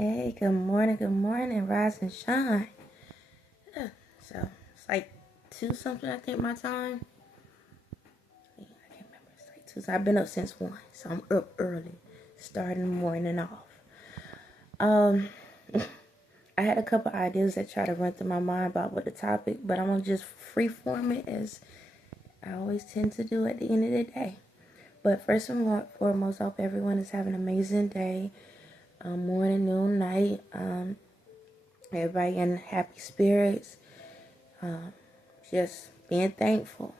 Hey, good morning, rise and shine. So it's like 2 something, I think, my time. I can't remember. It's like 2. So I've been up since 1, so I'm up early, starting the morning off. Um, I had a couple ideas that try to run through my mind about what the topic, but I'm gonna just freeform it as I always tend to do at the end of the day. But first and foremost, I hope everyone is having an amazing day, morning, noon, night. Everybody in happy spirits. Just being thankful.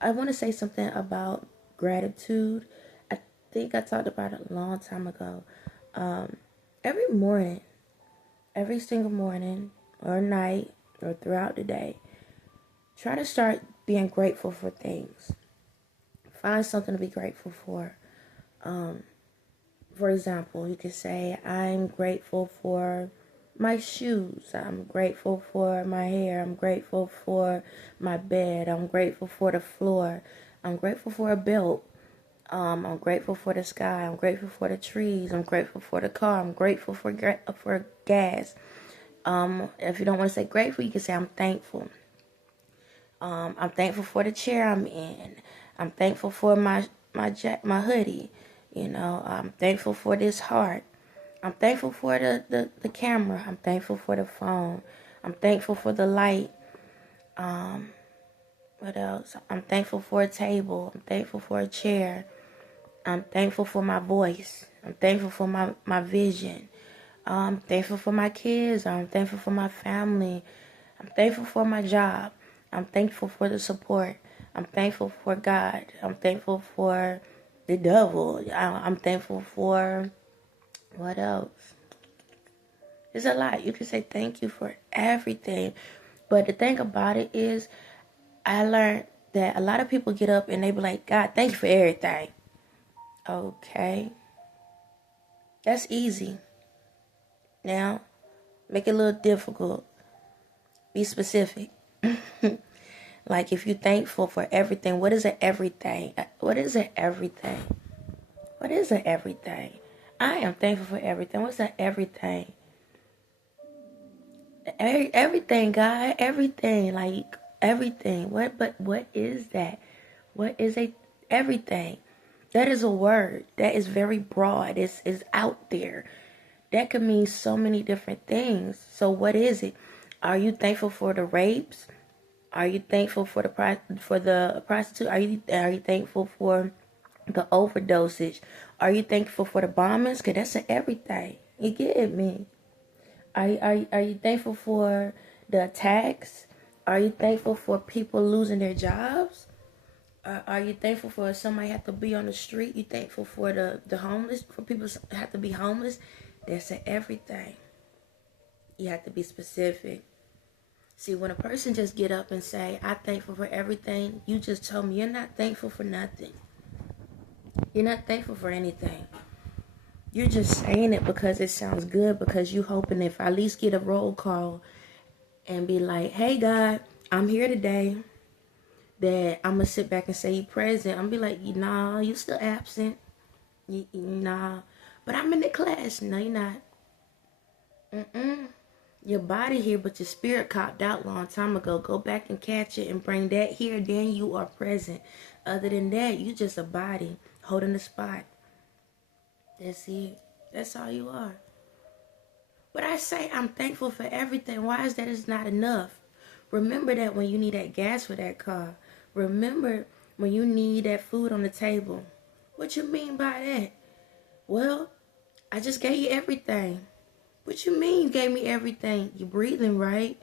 I want to say something about gratitude. I think I talked about it a long time ago. Every morning, every single morning or night or throughout the day, try to start being grateful for things. Find something to be grateful for. For example, you could say, I'm grateful for my shoes. I'm grateful for my hair. I'm grateful for my bed. I'm grateful for the floor. I'm grateful for a belt. I'm grateful for the sky. I'm grateful for the trees. I'm grateful for the car. I'm grateful for gas. If you don't want to say grateful, you can say I'm thankful. I'm thankful for the chair I'm in. I'm thankful for my hoodie. I'm thankful for this heart. I'm thankful for the camera. I'm thankful for the phone. I'm thankful for the light. What else? I'm thankful for a table. I'm thankful for a chair. I'm thankful for my voice. I'm thankful for my vision. I'm thankful for my kids. I'm thankful for my family. I'm thankful for my job. I'm thankful for the support. I'm thankful for God. I'm thankful for the devil. I'm thankful for, what else? There's a lot. You can say thank you for everything. But the thing about it is, I learned that a lot of people get up and they be like, God, thank you for everything. Okay. That's easy. Now, make it a little difficult. Be specific. Like, if you're thankful for everything, what is it everything? What is it everything? What is it everything? I am thankful for everything. What's that everything? Everything, God. Everything. Like, everything. But what is that? What is everything? That is a word. That is very broad. It's out there. That could mean so many different things. So what is it? Are you thankful for the rapes? Are you thankful for the prostitute? Are you thankful for the overdosage? Are you thankful for the bombings? Cause that's everything. You get me? Are you thankful for the attacks? Are you thankful for people losing their jobs? Are you thankful for somebody have to be on the street? You thankful for the homeless? For people have to be homeless? That's everything. You have to be specific. See, when a person just get up and say, I'm thankful for everything, you just told me you're not thankful for nothing. You're not thankful for anything. You're just saying it because it sounds good, because you hoping if I at least get a roll call and be like, hey, God, I'm here today, that I'm going to sit back and say you present. I'm going to be like, nah, you still absent. Nah, but I'm in the class. No, you're not. Your body here, but your spirit copped out long time ago. Go back and catch it and bring that here. Then you are present. Other than that, you just a body holding the spot. That's it. That's all you are. But I say I'm thankful for everything. Why is that? It's not enough. Remember that when you need that gas for that car. Remember when you need that food on the table. What you mean by that? Well, I just gave you everything. What you mean you gave me everything? You breathing, right?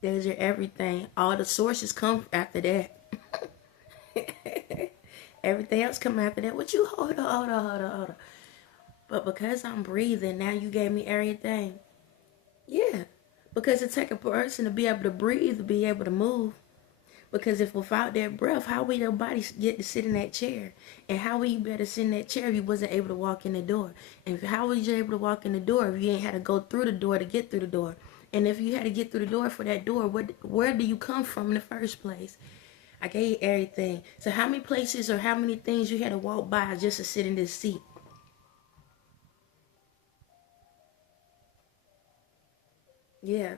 There's your everything. All the sources come after that. Everything else come after that. What you hold on. But because I'm breathing, now you gave me everything. Yeah. Because it takes a person to be able to breathe, to be able to move. Because if without that breath, how will your body get to sit in that chair? And how will you be able to sit in that chair if you wasn't able to walk in the door? And how were you able to walk in the door if you ain't had to go through the door to get through the door? And if you had to get through the door for that door, where do you come from in the first place? I gave you everything. So how many places or how many things you had to walk by just to sit in this seat? Yeah.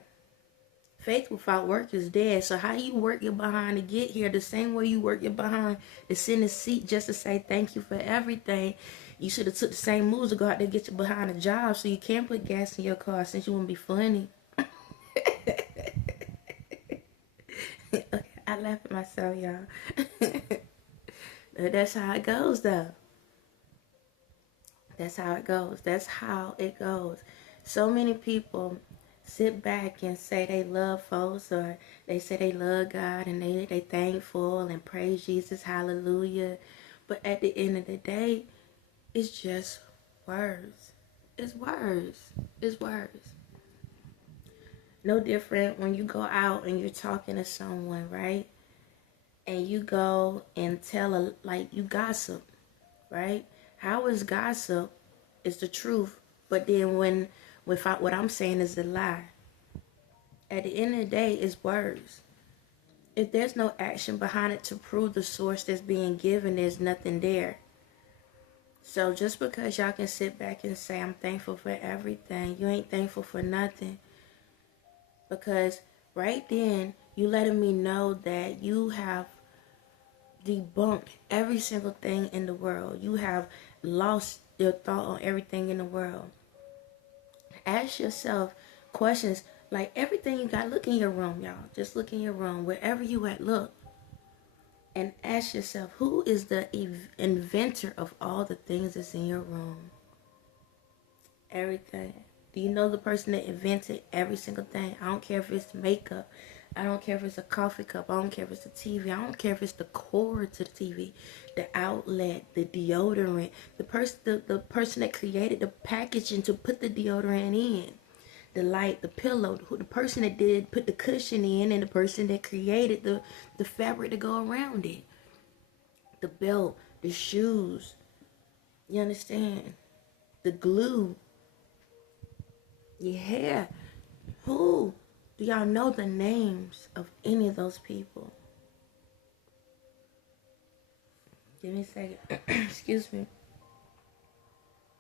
Faith without work is dead. So how you work your behind to get here, the same way you work your behind to sit in the seat just to say thank you for everything. You should have took the same moves to go out there and get your behind a job so you can put gas in your car since you wouldn't be funny. Okay, I laugh at myself, y'all. That's how it goes, though. That's how it goes. That's how it goes. So many people sit back and say they love folks, or they say they love God and they thankful and praise Jesus, hallelujah. But at the end of the day, it's just words. It's words. It's words. No different when you go out and you're talking to someone, right? And you go and like you gossip, right? How is gossip? It's the truth, but then without what I'm saying is a lie. At the end of the day, it's words. If there's no action behind it to prove the source that's being given, there's nothing there. So just because y'all can sit back and say I'm thankful for everything, you ain't thankful for nothing. Because right then, you letting me know that you have debunked every single thing in the world. You have lost your thought on everything in the world. Ask yourself questions like everything you got. Look in your room, y'all. Just look in your room. Wherever you at, look. And ask yourself, who is the inventor of all the things that's in your room? Everything. Do you know the person that invented every single thing? I don't care if it's makeup. I don't care if it's a coffee cup. I don't care if it's a TV. I don't care if it's the cord to the TV, the outlet, the deodorant, the person that created the packaging to put the deodorant in, the light, the pillow, the person that did put the cushion in, and the person that created the fabric to go around it, the belt, the shoes. You understand? The glue. Your hair. Who? Do y'all know the names of any of those people? Give me a second. Excuse me.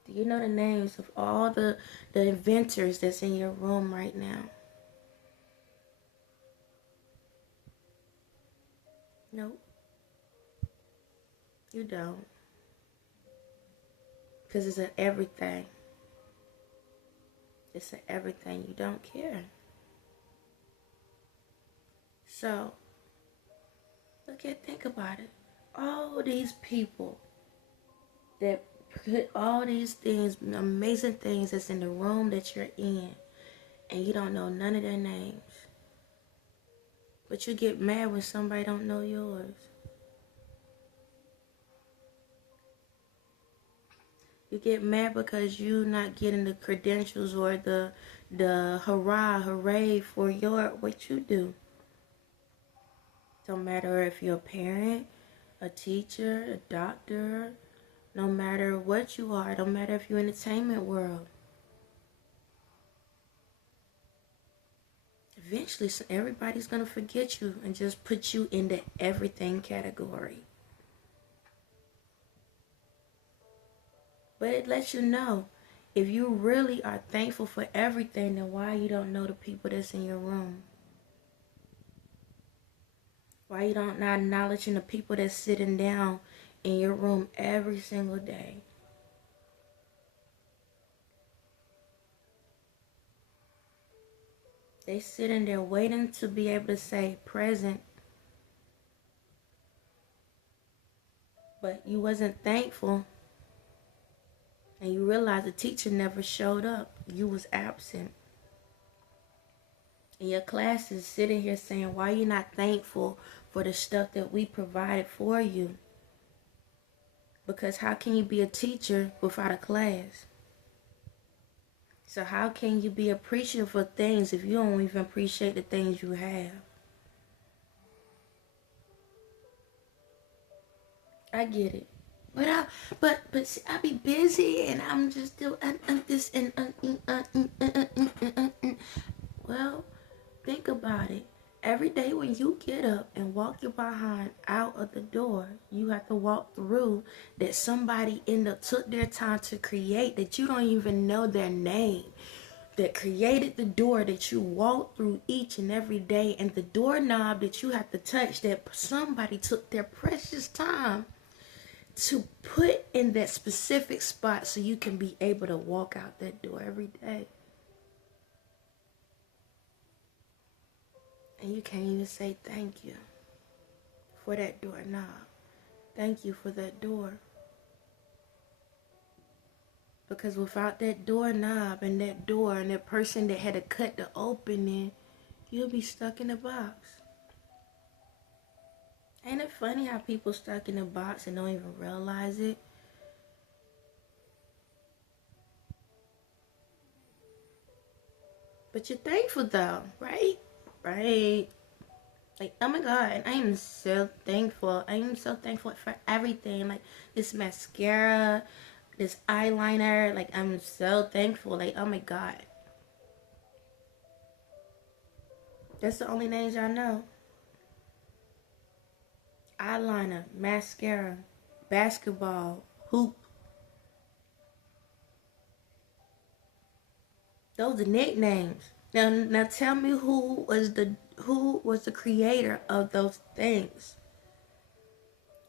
Do you know the names of all the inventors that's in your room right now? Nope. You don't. Because it's an everything. It's an everything. You don't care. So, think about it. All these people that put all these things, amazing things that's in the room that you're in, and you don't know none of their names. But you get mad when somebody don't know yours. You get mad because you not getting the credentials or the hooray for what you do. Don't matter if you're a parent, a teacher, a doctor, no matter what you are, don't matter if you're in the entertainment world. Eventually, everybody's going to forget you and just put you in the everything category. But it lets you know, if you really are thankful for everything, then why you don't know the people that's in your room? Why you don't not acknowledging the people that's sitting down in your room every single day? They sitting there waiting to be able to say present, but you wasn't thankful, and you realize the teacher never showed up. You was absent. And your class is sitting here saying, why you not thankful for the stuff that we provided for you? Because how can you be a teacher without a class? So how can you be appreciative for things if you don't even appreciate the things you have? I get it. But see, I be busy and I'm just doing this and well, think about it. Every day when you get up and walk your behind out of the door, you have to walk through that somebody took their time to create that you don't even know their name. that created the door that you walk through each and every day, and the doorknob that you have to touch, that somebody took their precious time to put in that specific spot so you can be able to walk out that door every day. And you can't even say thank you for that doorknob. Thank you for that door. Because without that doorknob and that door and that person that had to cut the opening, you'll be stuck in a box. Ain't it funny how people stuck in a box and don't even realize it? But you're thankful though, right? Right. Like, oh my God, I am so thankful. I am so thankful for everything. Like, this mascara, this eyeliner. Like, I'm so thankful. Like, oh my God. That's the only names I know. Eyeliner, mascara, basketball, hoop. Those are nicknames. Now tell me who was the creator of those things?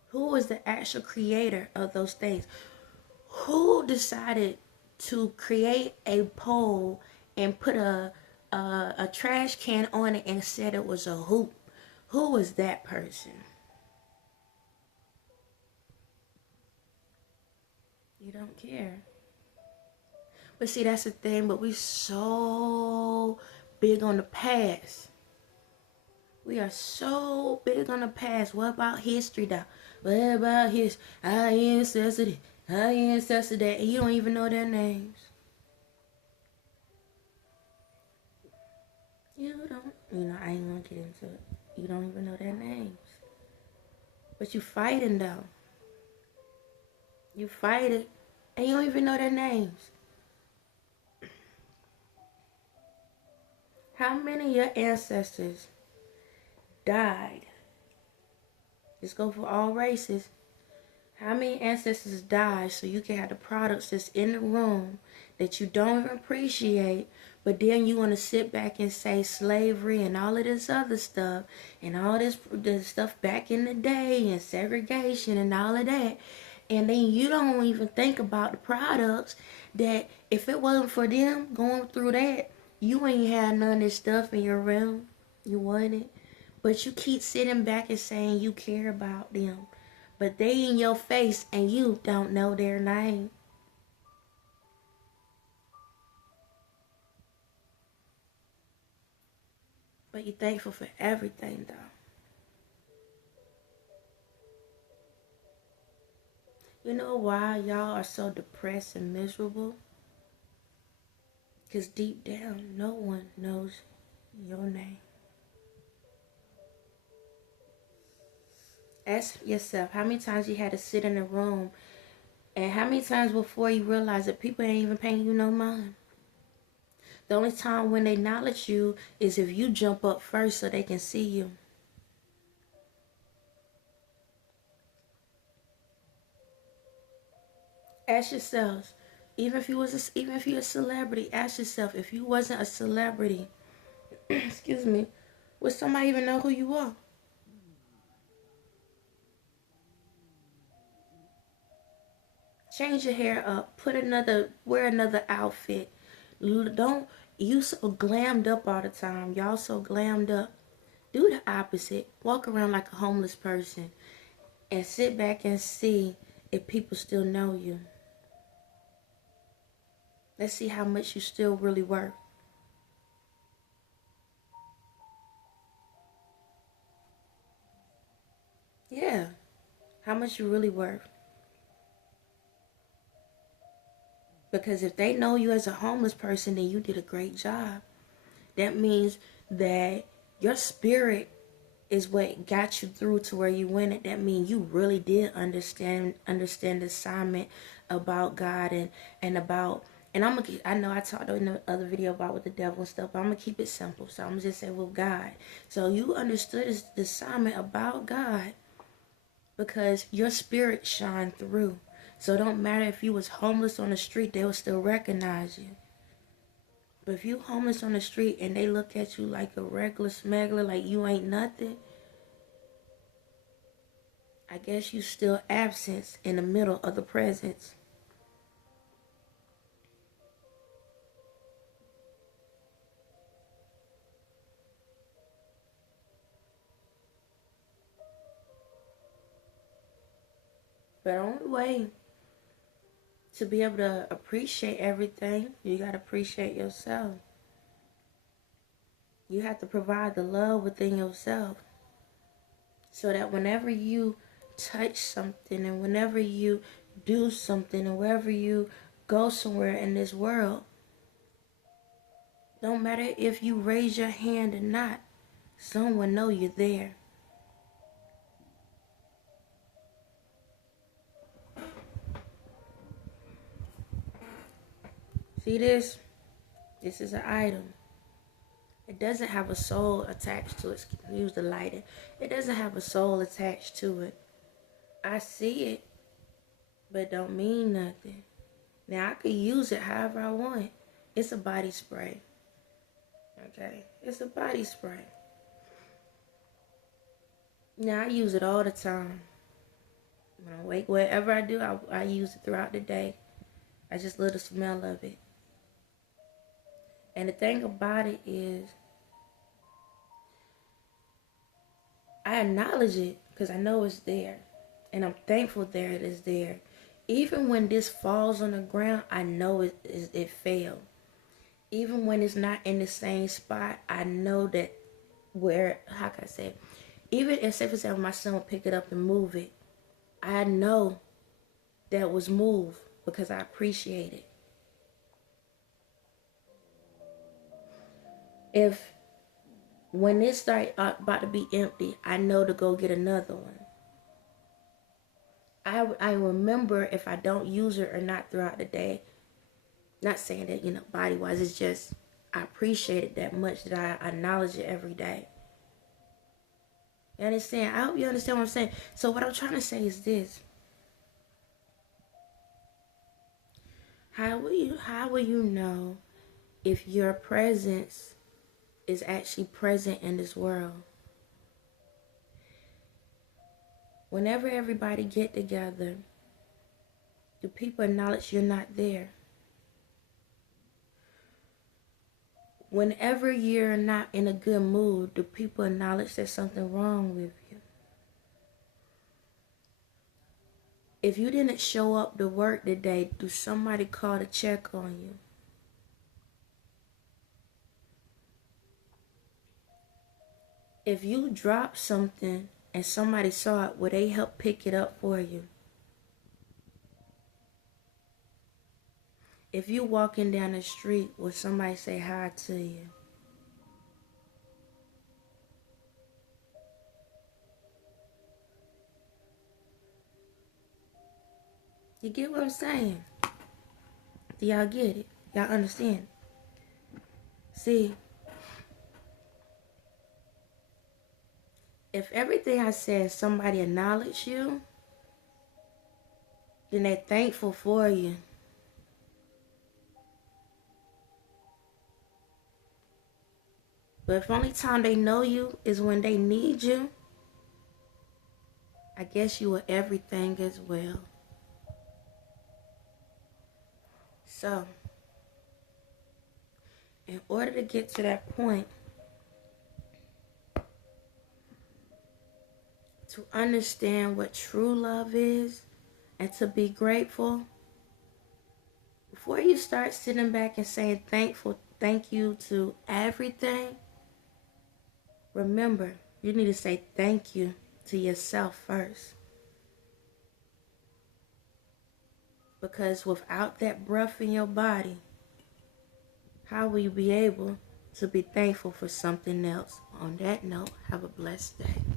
Who was the actual creator of those things? Who decided to create a pole and put a trash can on it and said it was a hoop? Who was that person? You don't care. But see, that's the thing, but we so big on the past. We are so big on the past. What about history though? What about his our ancestors, our ancestors that, and you don't even know their names. You don't, I ain't gonna get into it. You don't even know their names. But you fighting though. You fight it, and you don't even know their names. How many of your ancestors died? Just go for all races. How many ancestors died so you can have the products that's in the room that you don't even appreciate, but then you want to sit back and say slavery and all of this other stuff and all this stuff back in the day and segregation and all of that, and then you don't even think about the products that if it wasn't for them going through that, you ain't had none of this stuff in your room. You want it, but you keep sitting back and saying you care about them. But they in your face and you don't know their name. But you're thankful for everything though. You know why y'all are so depressed and miserable? Because deep down, no one knows your name. Ask yourself how many times you had to sit in a room and how many times before you realize that people ain't even paying you no mind. The only time when they acknowledge you is if you jump up first so they can see you. Ask yourselves, even if you're a celebrity, ask yourself, if you wasn't a celebrity, excuse me, would somebody even know who you are? Change your hair up, wear another outfit. Don't, you so glammed up all the time. Y'all so glammed up. Do the opposite. Walk around like a homeless person and sit back and see if people still know you. Let's see how much you still really worth. Yeah, how much you really worth. Because if they know you as a homeless person, then you did a great job. That means that your spirit is what got you through to where you went. It. That means you really did understand the assignment about God and about. And I know I talked in the other video about with the devil and stuff, but I'm gonna keep it simple. So I'm gonna just say with God. So you understood the assignment about God because your spirit shined through. So it don't matter if you was homeless on the street, they will still recognize you. But if you homeless on the street and they look at you like a regular smuggler, like you ain't nothing, I guess you still absence in the middle of the presence. But the only way to be able to appreciate everything, you got to appreciate yourself. You have to provide the love within yourself. So that whenever you touch something and whenever you do something and wherever you go somewhere in this world, don't matter if you raise your hand or not, someone know you're there. See this? This is an item. It doesn't have a soul attached to it. Use the lighter. It doesn't have a soul attached to it. I see it, but it don't mean nothing. Now I could use it however I want. It's a body spray. Okay? It's a body spray. Now I use it all the time. When I wake, whatever I do, I use it throughout the day. I just love the smell of it. And the thing about it is, I acknowledge it because I know it's there. And I'm thankful that it is there. Even when this falls on the ground, I know it fell. Even when it's not in the same spot, I know that how can I say it? Even if, say for example, my son would pick it up and move it, I know that it was moved because I appreciate it. If when it starts about to be empty, I know to go get another one. I remember if I don't use it or not throughout the day. Not saying that, body-wise, it's just I appreciate it that much that I acknowledge it every day. You understand? I hope you understand what I'm saying. So what I'm trying to say is this. How will you know if your presence is actually present in this world? Whenever everybody get together, do people acknowledge you're not there? Whenever you're not in a good mood, do people acknowledge there's something wrong with you? If you didn't show up to work today, do somebody call to check on you? If you drop something and somebody saw it, will they help pick it up for you? If you walking down the street, will somebody say hi to you? You get what I'm saying? Do y'all get it? Y'all understand? See, if everything I said, somebody acknowledge you, then they're thankful for you. But if the only time they know you is when they need you, I guess you are everything as well. So, in order to get to that point, to understand what true love is and to be grateful, before you start sitting back and saying thank you to everything, remember, you need to say thank you to yourself first. Because without that breath in your body, how will you be able to be thankful for something else? On that note, have a blessed day.